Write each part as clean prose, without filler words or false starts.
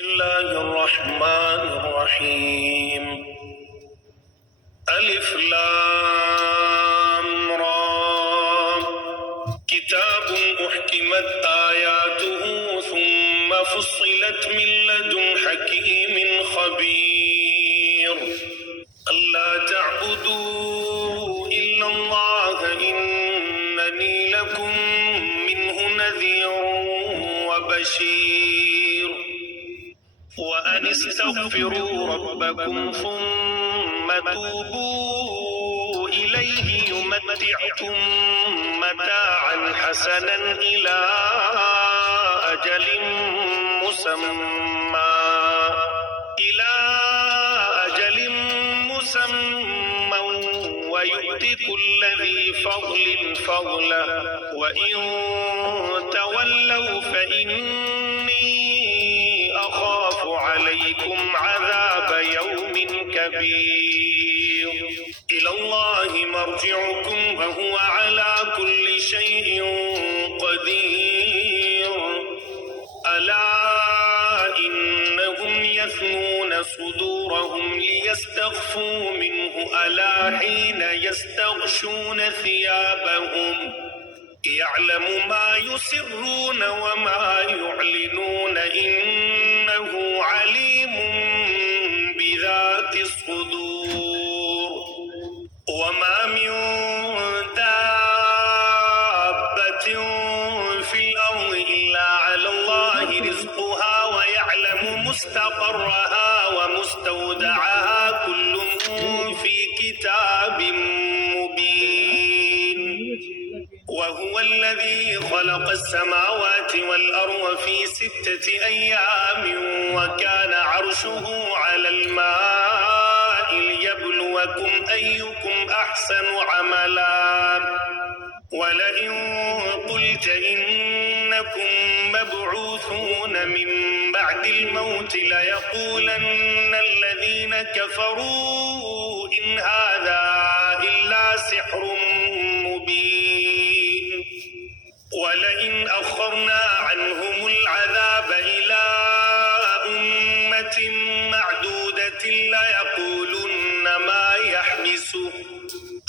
الله الرحمن الرحيم. ألف لام را. كتاب أحكمت آياته ثم فصلت من لدن حكيم خبير. ألا تعبدوا إلا الله إنني لكم منه نذير وبشير. وأن استغفروا ربكم ثم توبوا إليه يمتعكم متاعا حسنا إلى أجل مسمى ويؤت كل ذي فضل فضله وإن تولوا فإني أخاف عليكم عذاب يوم كبير. إلى الله مرجعكم وهو على كل شيء قدير. ألا إنهم يثنون صدورهم ليستخفوا منه ألا حين يستغشون ثيابهم يعلم ما يسرون وما يعلنون إنه عليم بذات الصدور. وما من دابة في الأرض إلا على الله رزقها ويعلم مستقرها ومستودعها كل في كتاب مبين. وهو الذي خلق السماوات والأرض في 6 أيام وكان عرشه على الماء ليبلوكم أيكم أحسن عملا. ولئن قلت إنكم مبعوثون من بعد الموت ليقولن الذين كفروا إن هذا إلا سحر مبين. ولئن أخرنا عنهم العذاب إلى أمة معدودة ليقولن ما يحبسه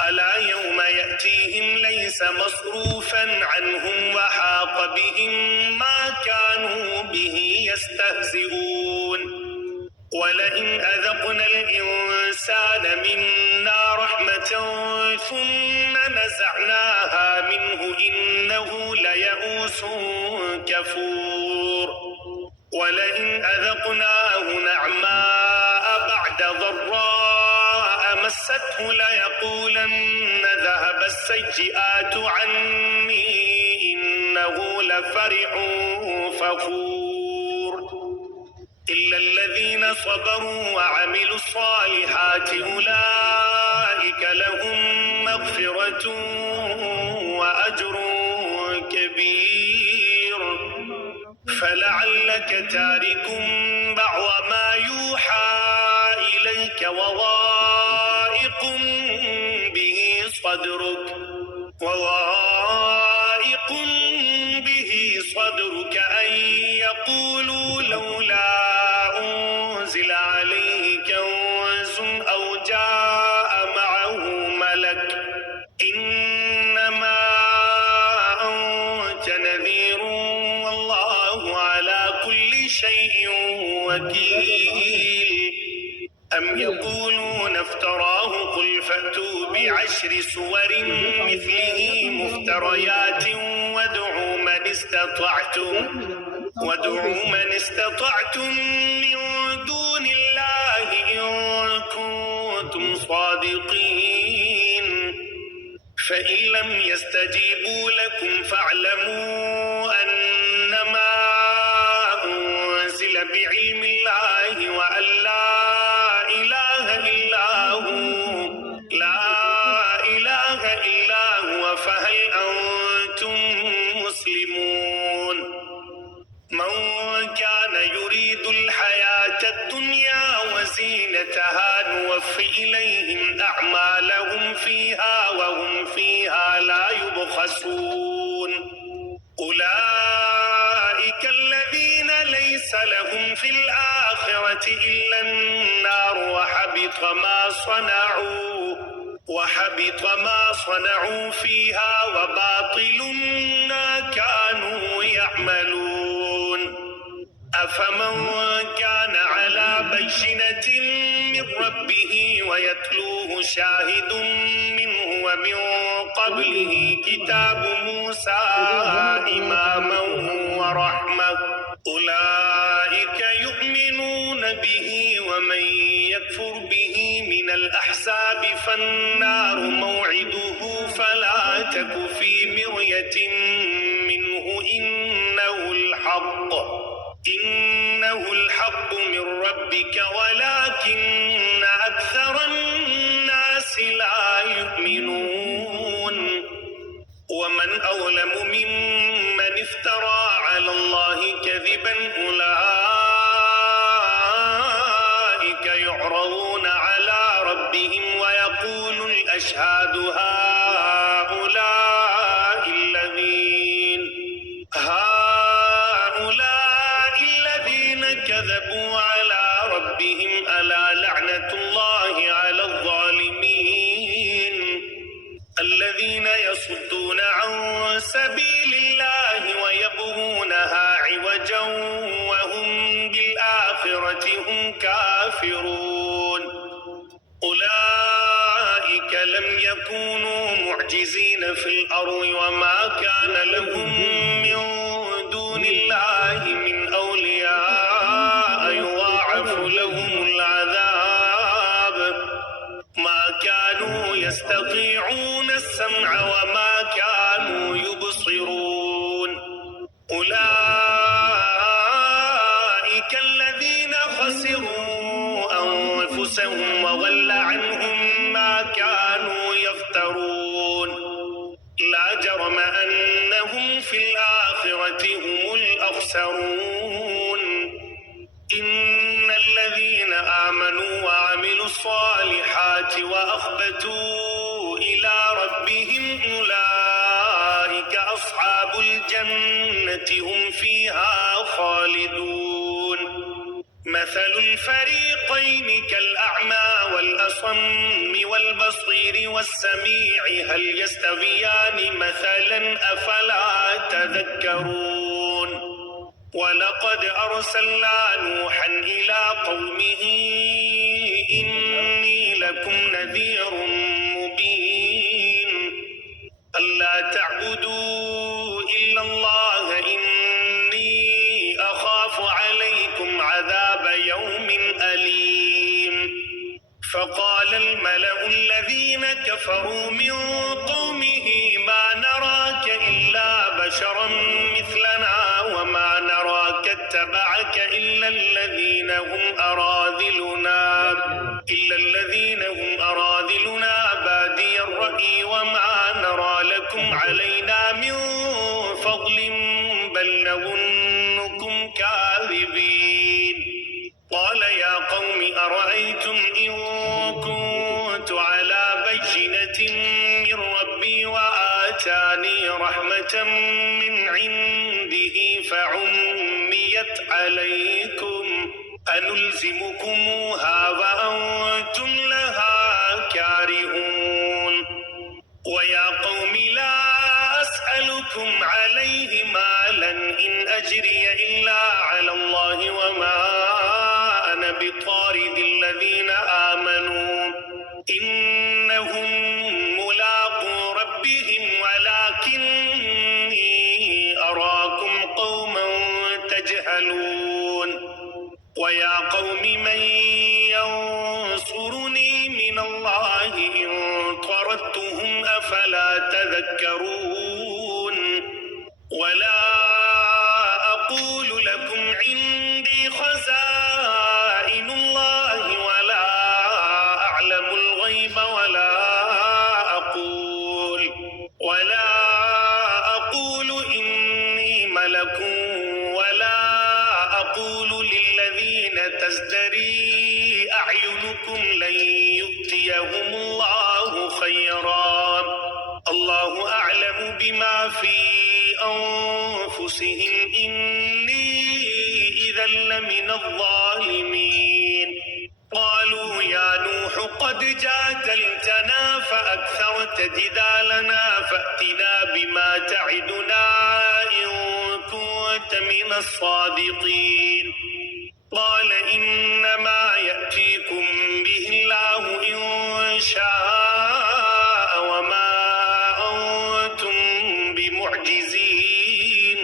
ألا يوم يأتيهم ليس مصروفا عنهم وحاق بهم ما كانوا به يستهزئون. ولئن أذقنا الإنسان منا رحمة ثم نزعناها منه إنه ليئوس كفور. ولئن أذقناه نعماء بعد ضراء مسته ليقولن ذهب السيئات عني إنه لفرح فخور. إلا الذين صبروا وعملوا الصالحات أولئك لهم مغفرة وأجر كبير. فلعلك تارك بعض ما يوحى إليك وضائق به صدرك أن يقولوا لولا أنزل عليه كنز أو جاء معه ملك إنما أنت نذير والله على كل شيء وكيل. أم يقولون افتراه قل فأتوا ب10 سور مثله مفتريات وادعوا من استطعتم من دون الله إن كنتم صادقين. فإن لم يستجيبوا لكم فاعلموا أنما أنزل بعلم الله وأن لا إله إلا هو فهل أنتم مسلمون. من كان يريد الحياة الدنيا وزينتها نوفي إليهم أعمالهم فيها وهم فيها لا يبخسون. أولئك الذين ليس لهم في الآخرة الآخرة إلا النار وحبط ما صنعوا فيها وباطل ما كانوا يعملون. أفمن كان على بينة من ربه ويتلوه شاهد منه ومن قبله كتاب موسى إماما ورحمة أولئك يؤمنون به ومن يكفر به من الأحزاب فالنار موعده فلا تك في مرية منه إنه الحق من ربك ولكن أكثر الناس لا يؤمنون. ومن أظلم ممن افترى على الله كذبا أولئك يعرضون على ربهم ويقول الأشهاد هؤلاء الذين كذبوا على ربهم ألا لعنة الله على الظالمين الذين يصدون عن سبيل الله ويبغونها عوجا وهم بالآخرة هم كافرون. أولئك لم يكونوا معجزين في الأرض وما كان لهم من دون الله من أولياء يضاعف لهم العذاب ما كانوا يستطيعون السمع وما كانوا يبصرون. أولئك الذين خسروا أنفسهم وضل عنهم ما كانوا يفترون. لا جرم أنهم في الآخرة هم الأخسرون. إن الذين آمنوا وعملوا الصالحات وأخبتوا إلى ربهم أولئك أصحاب الجنة هم فيها خالدون. مثل الفريقين كالأعمى والأصم والبصير والسميع هل يستويان مثلا أفلا تذكرون. ولقد أرسلنا نوحا إلى قومه إني لكم نذير مبين ألا تعبدوا إلا الله إني أخاف عليكم عذاب يوم أليم. فقال الملأ الذين كفروا من قومه ما نراك إلا بشرا مثلنا وما نراك اتبعك إلا الذين هم أراذلنا بادي الرأي وما نرى لكم علينا من فضل بل نظنكم كاذبين. قال يا قوم أرأيتم إن كنت على بينة من ربي وآتاني رحمة من عنده فعميت عليكم أنلزمكموها وأنتم لها كارهون. ويا قوم لا أسألكم عليه مالا إن أجري إلا على الله وما أنا بطارد الذين آمنوا إنهم ملاقو ربهم ولكني أراكم قوما تجهلون. ويا قوم من ينصرني من الله إن طردتهم أفلا تذكرون. ولا أقول لكم عندي خزائن الله ولا أعلم الغيب ولا أقول إني ملك ولا أقول للذين تزدري أعينكم لن يؤتيهم الله خيرا الله أعلم بما في أنفسهم إني إذا لمن الظالمين قالوا يا نوح قد جادلتنا فأكثرت جدالنا فأتنا بما تعدنا إن كنت من الصادقين قال إنما يأتيكم به الله إن شاء وما أنتم بمعجزين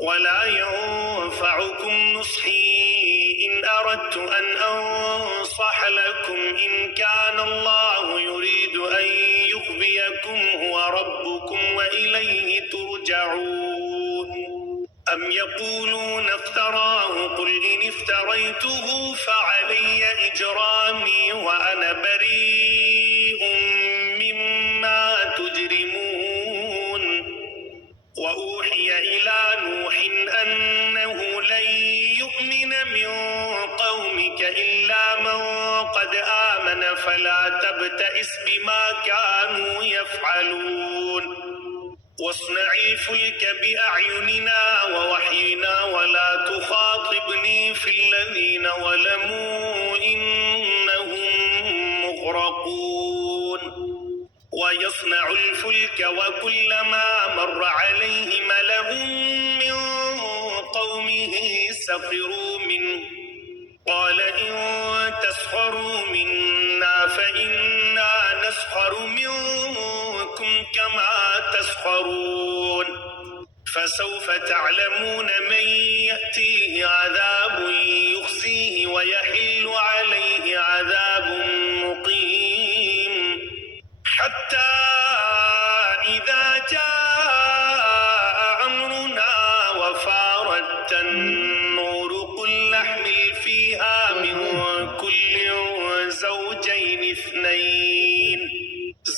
ولا ينفعكم نصحي إن أردت أن أنصح لكم إن كان الله يريد أن يغويكم هو ربكم وإليه ترجعون أم يقولون افتراه قل إن افتريته فعلي إجرامي وأنا بريء مما تجرمون وأوحي إلى نوح أنه لن يؤمن من قومك إلا من قد آمن فلا تبتئس بما كانوا يفعلون واصنع الفلك بأعيننا ووحينا ولا تخاطبني في الذين ظلموا إنهم مغرقون ويصنع الفلك وكلما مر عليه ملأ من قومه سخروا منه قال إن تسخروا منا فإنا نسخر منكم كما تسخرون فسوف تعلمون من يأتيه عذاب يخزيه ويحل عليه عذاب مقيم حتى إذا جاء أمرنا وفارت النور قل نحمل فيها من كل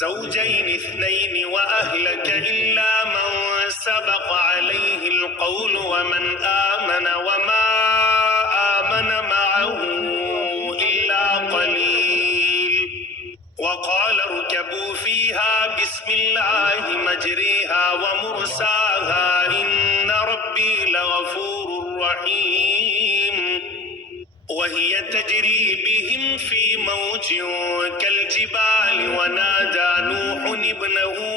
زوجين اثنين وأهلك إلا من سبق عليه القول ومن آمن وما آمن معه إلا قليل وقال اركبوا فيها بسم الله مجريها ومرساها إن ربي لغفور رحيم وهي تجري بهم في موج كالجبال ونادى نوح ابنه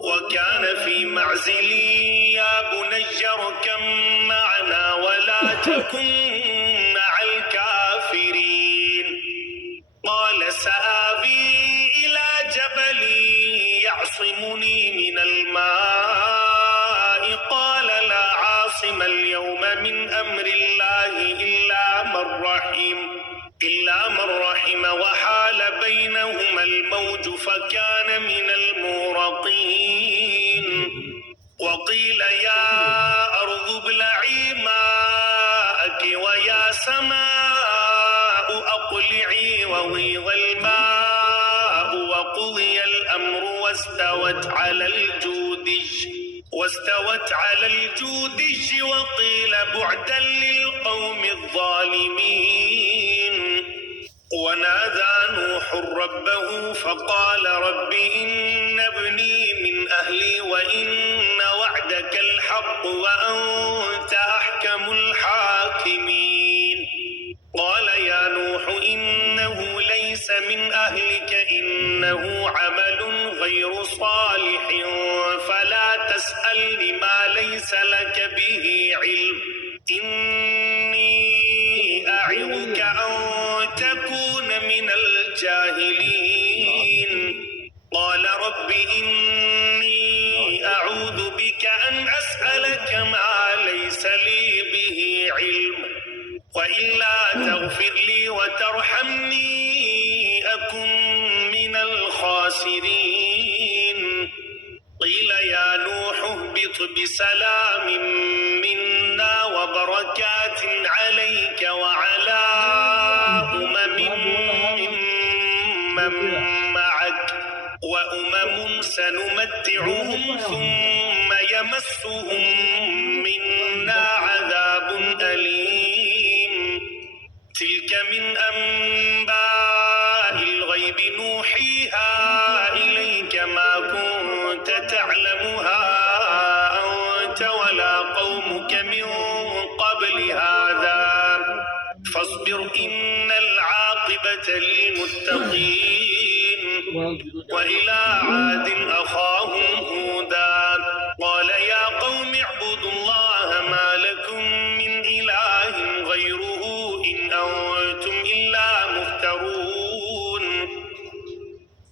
وكان في معزل يا بني اركب معنا ولا تكن مع الكافرين قال سآوي إلى جبل يعصمني من الماء قال لا عاصم اليوم من أمر الله إلا من رحم وحال بينهما الموج فكان من المغرقين وقيل يا أرض ابلعي ماءك ويا سماء أقلعي وغيض الماء وقضي الأمر واستوت على الجودي وقيل بعدا للقوم الظالمين ونادى نوح ربه فقال رب إن ابني من أهلي وإن وعدك الحق وأنت أحكم الحاكمين قال يا نوح إنه ليس من أهلك إنه عمل غير صالح فلا تسألني ما ليس لك به علم إني أعظك أن تكون من الجاهلين قال رب إني أعوذ بك أن أسألك ما ليس لي به علم وإلا تغفر لي وترحمني أكن من الخاسرين قيل يا نوح اهبط بسلام منا وبركات عليك وعلى ممن معك وأمم سنمتعهم ثم يمسهم منا عذاب أليم تلك من أنباء الغيب نوحيها إليك ما كنت تعلمها أنت ولا قومك من المتقين. وإلى عاد أخاهم هودا قال يا قوم اعبدوا الله ما لكم من إله غيره إن أنتم إلا مفترون.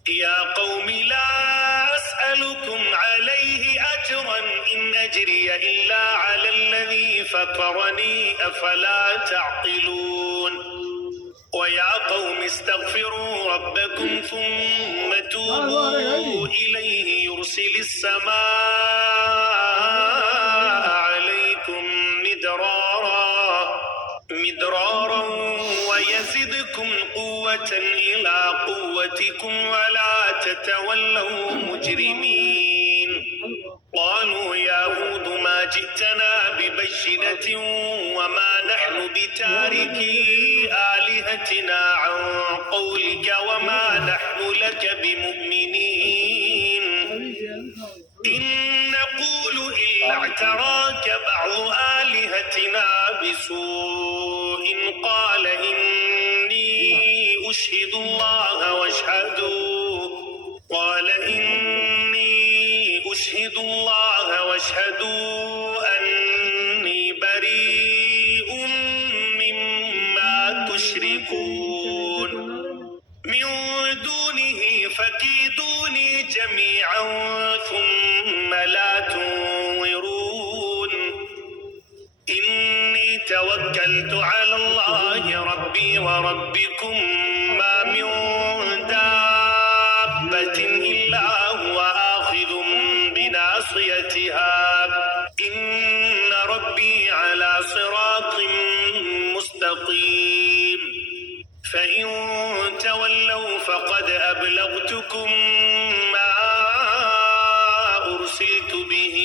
يا قوم لا أسألكم عليه أجرا إن أجري إلا على الذي فطرني أفلا تعقلون. ويا قوم استغفروا ربكم ثم توبوا إليه يرسل السماء عليكم مدرارا ويزدكم قوة إلى قوتكم ولا تتولوا مجرمين. قالوا يا هود ما جئتنا ببينة وما نحن بتاركي آلهتنا عن قولك وما نحن لك بمؤمنين. إن نقول إلا اعتراك بعض آلهتنا بسوء قال إني أشهد الله واشهدوا أني بريء مما تشركون. من دونه فكيدوني جميعا ثم لا تنظرون. إني توكلت على الله ربي وربكم ما من دابة إلا هو آخذ بناصيتها إن ربي على صراط مستقيم. فإن تولوا فقد أبلغتكم ما أرسلت به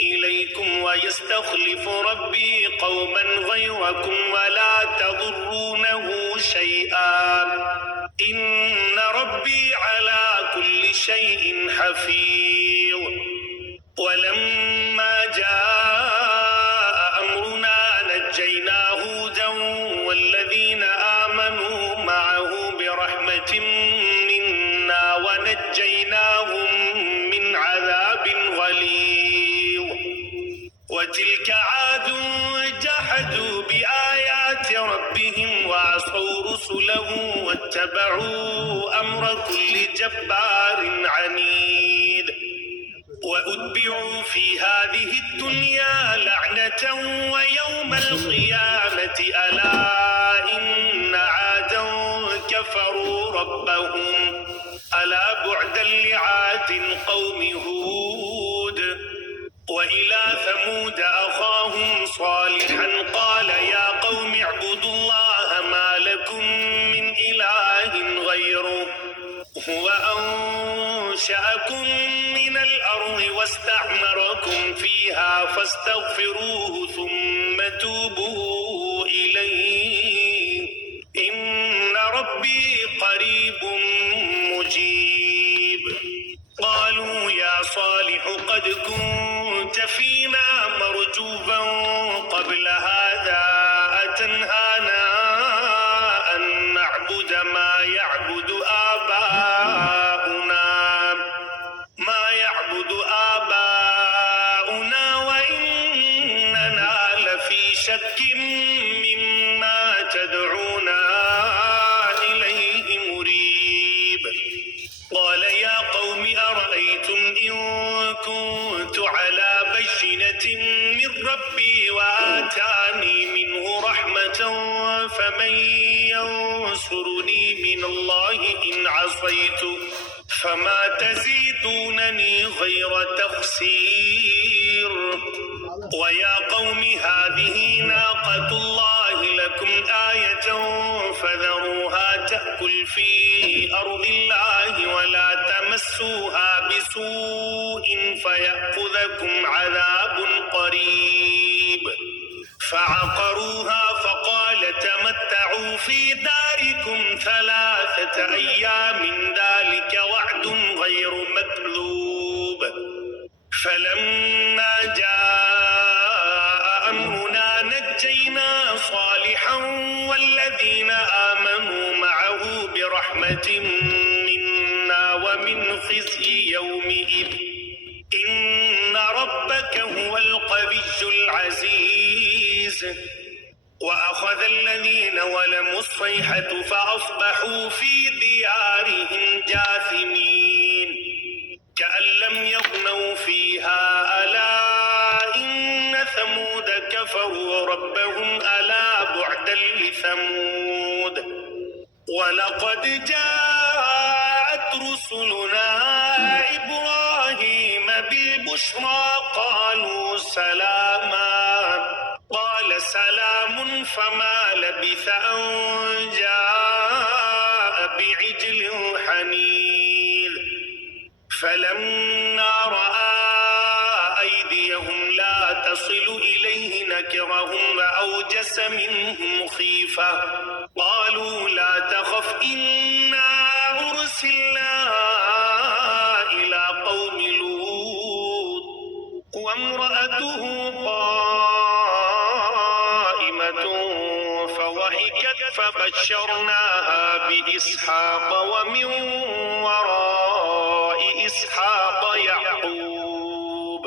إليكم ويستخلف ربي قوما غيركم ولا تضرونه شيئا إن ربي على كل شيء حفيظ. ولما جاء أمرنا نجينا هودا والذين آمنوا معه برحمة منا ونجيناهم من عذاب غليظ. وتلك عاد جحدوا بآيات ربهم وعصوا رسله واتبعوا أمر كل جبار عنيد. وأتبعوا في هذه الدنيا لعنة ويوم القيامة ألا إن عادا كفروا ربهم ألا بعدا لعاد قوم هود. وإلى ثمود أخاهم صالحا قال يا قوم اعبدوا الله ما لكم من إله غيره هو أنشأكم من الأرض واستعمركم فيها فاستغفروه ثم توبوا إليه إن ربي قريب مجيب. قالوا يا صالح قد كنت فينا مرجوبا قبل هذا أتنهانا أن نعبد ما يعبد آباؤنا وإننا لفي شك مما تدعونا إليه مريب. قال يا قوم أرأيتم إن كنت على بينة من ربي وآتاني منه رحمة فمن ينصرني من الله إن عصيته فما تزيدونني غير تخسير. ويا قوم هذه ناقة الله لكم آية فذروها تأكل في أرض الله ولا تمسوها بسوء فيأخذكم عذاب قريب. فعقروها فقال تمتعوا في داركم 3 أيام ذلك وعد غير مكذوب. فلما جاء أمرنا نجينا صالحا والذين آمنوا معه رحمة منا ومن خزي يومئذ إن ربك هو القوي العزيز. وأخذ الذين ظلموا الصيحة فأصبحوا في ديارهم جاثمين كأن لم يغنوا فيها ألا إن ثمود كفروا ربهم ألا بعدا لثمود. ولقد جاءت رسلنا إبراهيم بالبشرى قالوا سلاما قال سلام فما لبث أن جاء بعجل حنيذ. فلما رأى أيديهم لا تصل إليه نكرهم وأوجس منهم خيفة قالوا لا تخف إنا أرسلنا إلى قوم لوط وامرأته قائمة فضحكت فبشرناها بإسحاق ومن وراء إسحاق يعقوب.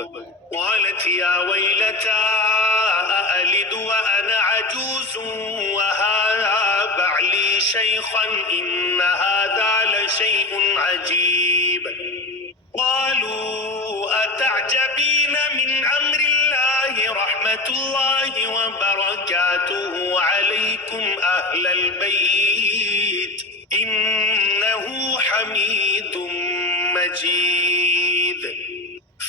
قالت يا ويلتى أألد وأنا عجوز وهذا بعلي شيخا إن هذا لشيء عجيب. قالوا أتعجبين من أمر الله رحمة الله وبركاته عليكم أهل البيت إنه حميد مجيد.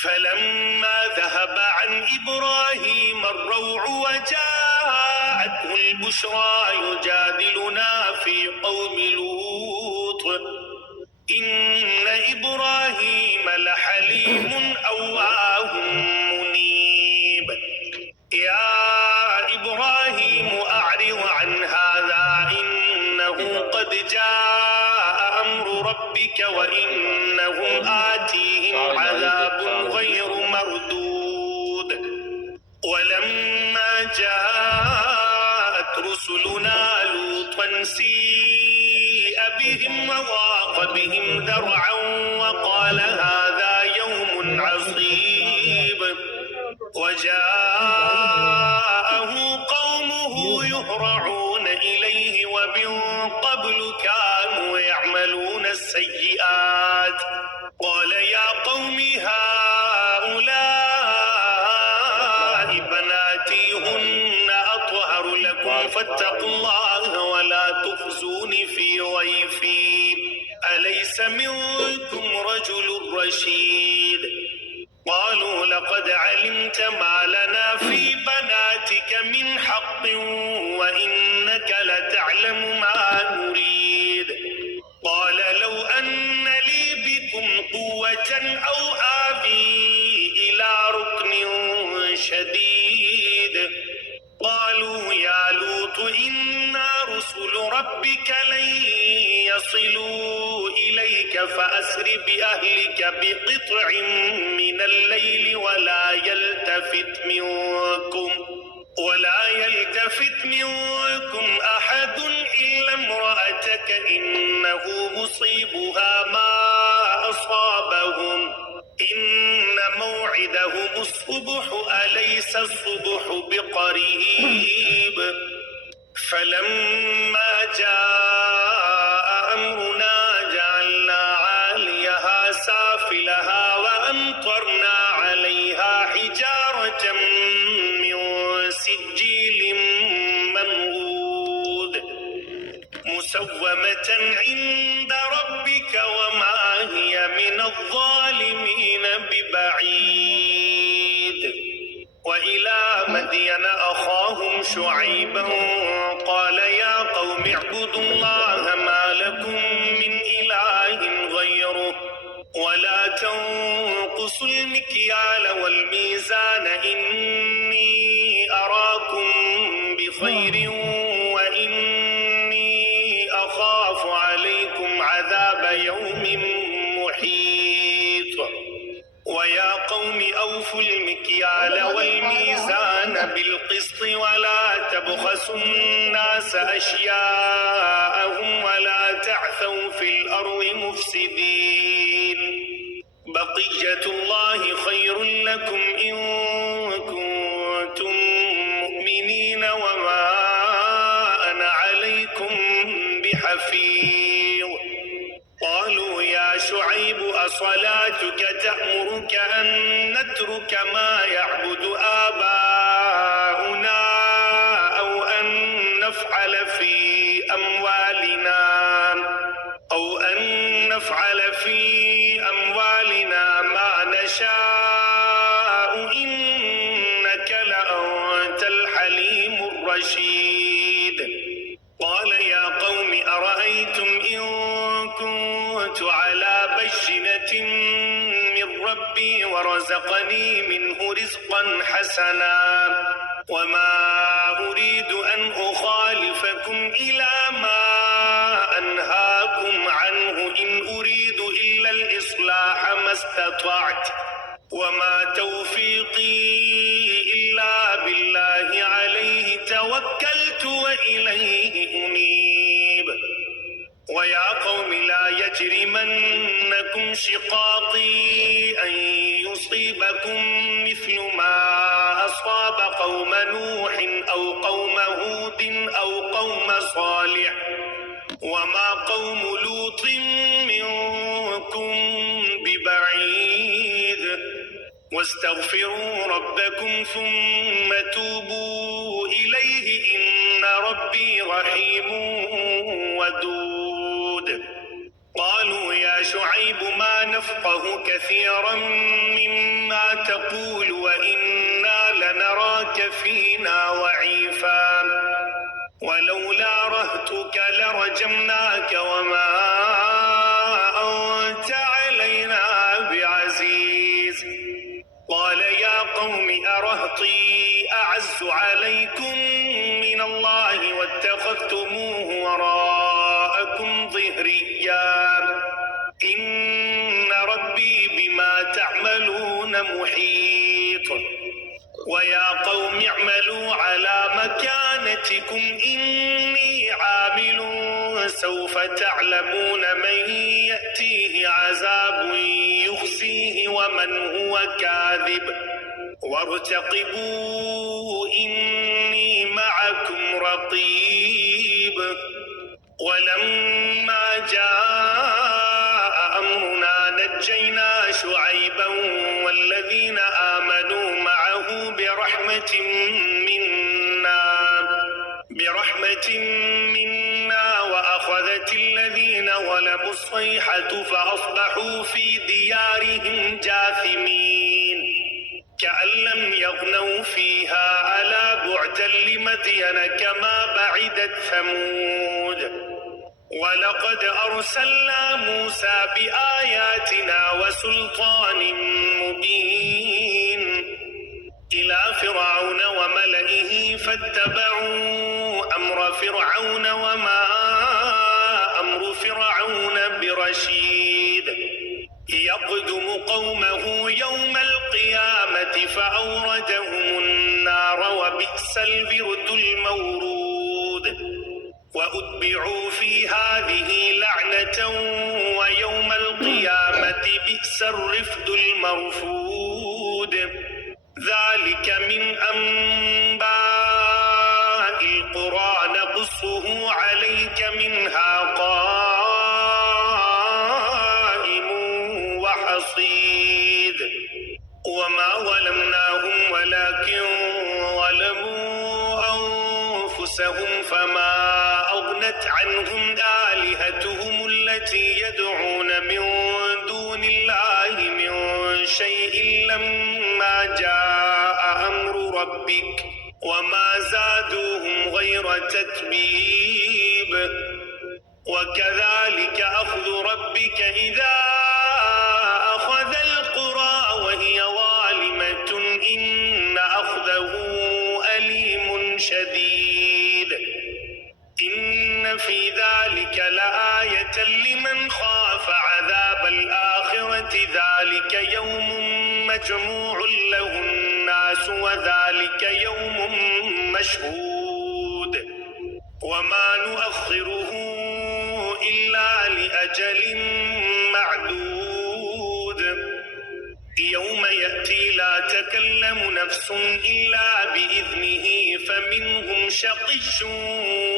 فلما ذهب عن إبراهيم الروع وجاءته البشرى يجادلنا في قوم لوط إن إبراهيم لحليم أواه منيب. يا إبراهيم أعرض عن هذا إنه قد جاء أمر ربك وإنهم آتيهم عذاب غير مردود. ولما جاءت رسلنا لوطا سيء بهم وضاق بهم ذرعا وقال هذا يوم عصيب. وجاءه قومه يهرعون إليه ومن قبل كانوا يعملون السيئات. قال يا قوم هؤلاء بناتي هن أطهر لكم فاتقوا الله ولا تخزوني في ضيفي أليس منكم رجل رشيد. قالوا لقد علمت ما لنا في بناتك من حق وإنك لتعلم ما نريد. قال لو أن لي بكم قوة أو آوي إلى ركن شديد. قالوا يا لوط إنا رسل ربك لن يصلوا إليك فأسر بأهلك بقطع من الليل ولا يلتفت منكم أحد إلا امرأتك إنه مصيبها ما أصابهم إن موعدهم الصبح أليس الصبح بقريب. فلما جاء أمرنا جعلنا عاليها سافلها وأمطرنا عليها حجارة من سجيل منضود مسومة عند ربك وما هي من الظالمين ببعيد. وإلى مدين أخاهم شعيبا قال يا قوم اعبدوا الله ما لكم من إله غيره ولا تنقصوا المكيال والميزان إني أراكم بخير وإني أخاف عليكم عذاب يوم محيط. ويا قوم أوفوا المكيال والميزان بالقسط ولا تبخسوا الناس أشياءهم ولا تعثوا في الأرض مفسدين بقية الله خير لكم إن كنتم مؤمنين وما أنا عليكم بحفيظ قالوا يا شعيب أصلاتك تأمرك أن نترك ما يعبد آباؤنا أو أن نفعل في أموالنا ما نشاء إنك لأنت الحليم الرشيد قال يا قوم أرأيتم إن كنت على بينة من ربي ورزقني منه رزقا حسنا وما أريد أن أخالفكم إلى ما أنهاكم عنه إن أريد إلا الإصلاح ما استطعت وما توفيقي إلا بالله عليه توكلت وإليه أنيب ويا قوم لا يجرمنكم شقاقي أن يصيبكم مثل ما أصاب قوم نوح أو قوم هود أو قوم صالح وما قوم لوط منكم ببعيد واستغفروا ربكم ثم توبوا إليه إن ربي رحيم ودود قالوا يا شعيب ما نفقه كثيرا مما تقول وإنا لنراك فينا ضعيفا ولولا رهتك لرجمناك وما أنت علينا بعزيز قال يا قوم أرهطي أعز عليكم من الله واتخذتموه وراءكم ظهريا إن ربي بما تعملون محيط ويا قوم اعملوا على مكانتكم إني عامل سوف تعلمون من يأتيه عذاب يخزيه ومن هو كاذب وارتقبوا إني معكم رقيب ولما جاء أمرنا نجينا شعيبا والذين آمنوا معه برحمة منا وأخذت الذين ظلموا الصيحة فأصبحوا في ديارهم جاثمين كأن لم يغنوا فيها ألا بعدا لمدين كما بعدت ثمود ولقد أرسلنا موسى بآياتنا وسلطان مبين إلى فرعون وملئه فاتبعوا أمر فرعون وما أمر فرعون برشيد يقدم قومه يوم القيامة فأوردهم النار وبئس الورد المورود وأتبعوا في هذه لعنة ويوم القيامة بئس الرفد المرفود ذلك من أنباء القرى نقصه عليك منها قائم وحصيد وما ظلمناهم ولكن ظلموا أنفسهم فما أغنت عنهم آلهتهم التي يدعون من دون الله من شيء لما جاء أمر ربك وما زادوهم غير تتبيب وكذلك أخذ ربك إذا أخذ القرى وهي ظالمة إن أخذه أليم شديد إن في ذلك لآية لمن خاف عذاب الآخرة ذلك يوم مجموع له الناس وذلك يوم مشهود أجل معدود يوم يأتي لا تكلم نفس إلا بإذنه فمنهم شقي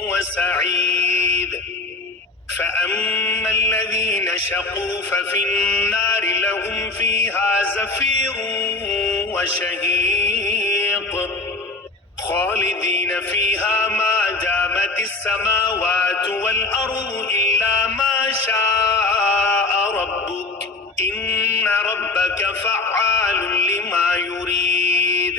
وسعيد فأما الذين شقوا ففي النار لهم فيها زفير وشهيق خالدين فيها ما دامت السماوات والأرض إلا ما شاء ربك إن ربك فعال لما يريد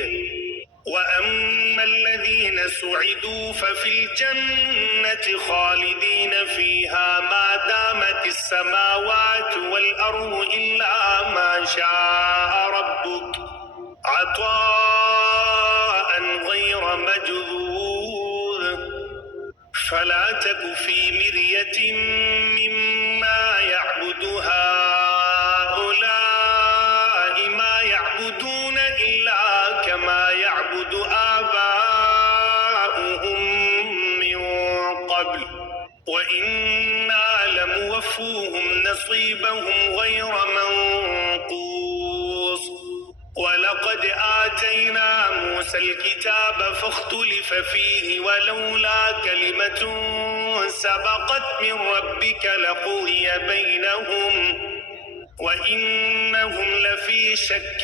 وأما الذين سعدوا ففي الجنة خالدين فيها ما دامت السماوات والأرض إلا ما شاء ربك عطاء غير مجذوذ فلا تك في مرية مما يعبد هؤلاء ما يعبدون إلا كما يعبد آباؤهم من قبل وإنا لموفوهم نصيبهم غير منقوص ولقد آتينا موسى الكتاب فاختلف فيه ولولا كلمة سبقت من ربك لقضي بينهم وإنهم لفي شك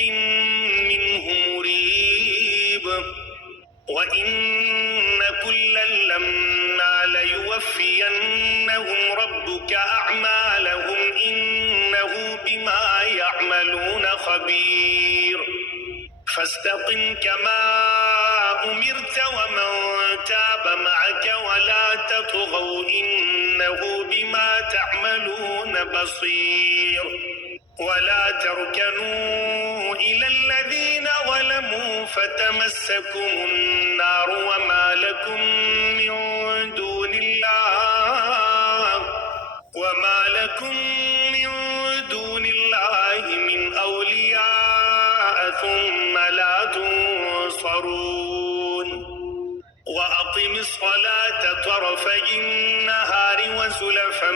منه مريب وإن كلا لما ليوفينهم ربك أعمالهم إنه بما يعملون خبير فاستقم كما أمرت ومن تاب معك ولا تطغوا إنه بما تعملون بصير ولا تركنوا إلى الذين ظلموا فتمسكم النار وما لكم من دون الله من أولياء ثم لا تنصرون وأقم الصلاة طرفي النهار وزلفا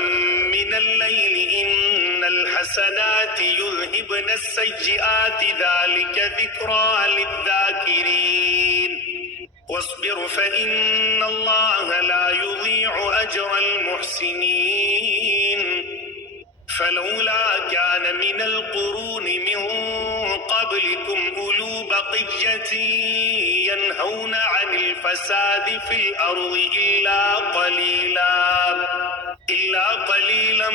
من الليل إن الحسنات يذهبن السيئات ذلك ذكرى للذاكرين واصبر فإن الله لا يضيع أجر المحسنين فلولا كان من القرون من قبلكم أولو بقية ينهون عن الفساد في الأرض إلا قليلا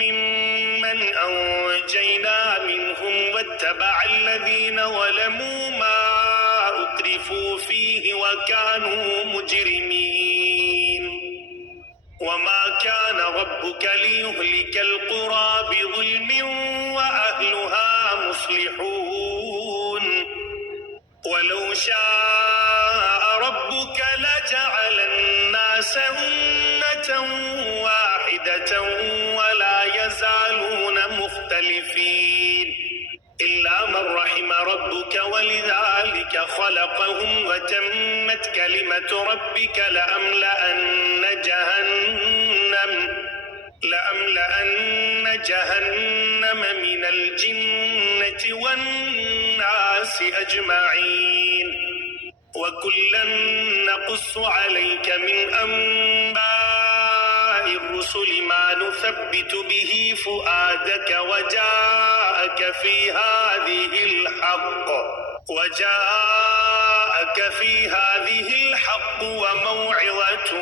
ممن أنجينا منهم واتبع الذين ظلموا ما أترفوا فيه وكانوا مجرمين وما كان ربك ليهلك القرى بظلم وأهلها مصلحون ولو شاء ربك لجعل الناس أمة واحدة ولا يزالون مختلفين إلا من رحم ربك ولذلك خلقهم وتمت كلمة ربك لأملأن جهنم من الجنة والناس أجمعين وكلا نقص عليك من أنباء الرسل ما نثبت به فؤادك وجاءك في هذه الحق وموعظة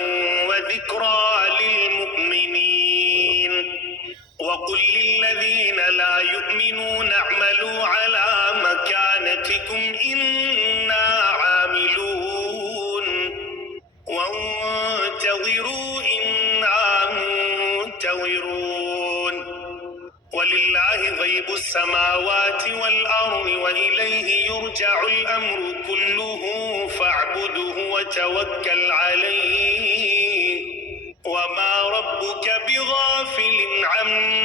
وذكرى للمؤمنين وقل للذين لا يؤمنون اعملوا على مكانتكم إنا عاملون وانتظروا إنا منتظرون ولله غيب السماوات والأرض وإليه يرجع الأمر كله فاعبده وتوكل عليه وما ربك بغافل عما